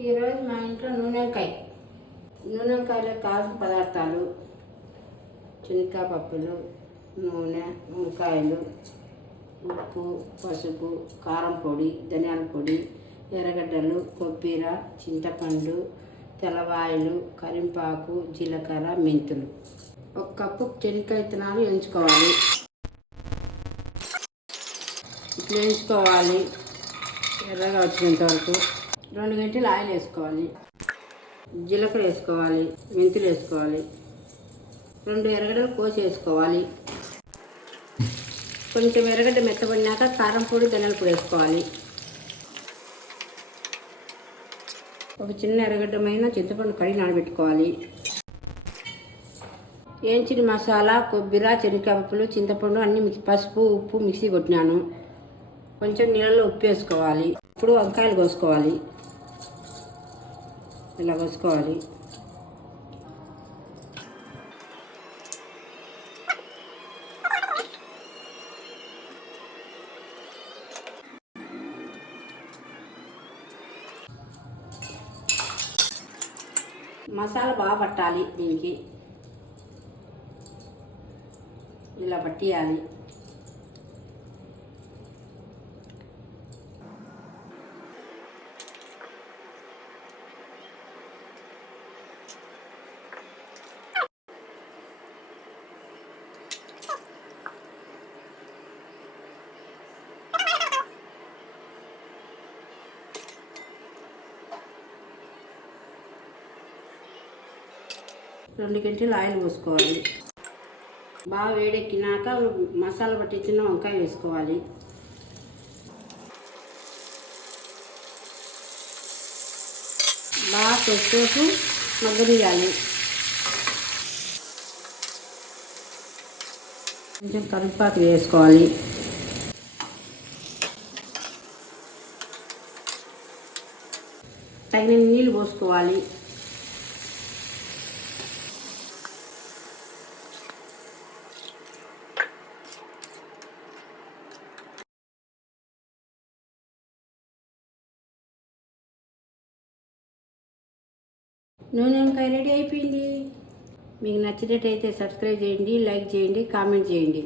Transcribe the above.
ఈరోజు మా ఇంట్లో నూనెకాయలో కావాల్సిన పదార్థాలు: శనగకాయ పప్పులు, నూనె, వంకాయలు, ఉప్పు, పసుపు, కారం పొడి, ధనియాల పొడి, ఎర్రగడ్డలు, కొబ్బరి, చింతపండు, తెల్లవాయలు, కరింపాకు, జీలకర్ర, మెంతులు. 1 కప్పు శనగకాయ విత్తనాలు వేయించుకోవాలి. ఇట్లా వేయించుకోవాలి ఎర్రగా వచ్చినంత వరకు. 2 గంటలు ఆయిల్ వేసుకోవాలి. జీలకర్ర వేసుకోవాలి, మెంతులు వేసుకోవాలి, 2 ఎర్రగడ్డలు కోసి వేసుకోవాలి. కొంచెం ఎర్రగడ్డ మెత్తబడినాక కారం పొడి, ధనియాల పొడి వేసుకోవాలి. ఒక చిన్న ఎర్రగడ్డమైన చింతపండు కడిగి నానబెట్టుకోవాలి. వేయించిన మసాలా, కొబ్బరి, శనగకాయ పప్పులు, చింతపండు అన్నీ పసుపు, ఉప్పు మిక్సీ కొట్టినాను. కొంచెం నీళ్ళలో ఉప్పు వేసుకోవాలి. ఇప్పుడు వంకాయలు కోసుకోవాలి. ఇలా కోసుకోవాలి. మసాలా బాగా పట్టాలి. దీనికి ఇలా పట్టియాలి. రెండు గంటలు ఆయిల్ పోసుకోవాలి. బాగా వేడెక్కినాక మసాలా పట్టించిన వంకాయ వేసుకోవాలి. బాగా కొద్దిసేపు మగ్గనియాలి. కొంచెం కరివేపాకు వేసుకోవాలి. తగిన నీళ్ళు పోసుకోవాలి. నూనె వంకాయ రెడీ అయిపోయింది. మీకు నచ్చినట్టయితే సబ్స్క్రైబ్ చేయండి, లైక్ చేయండి, కామెంట్ చేయండి.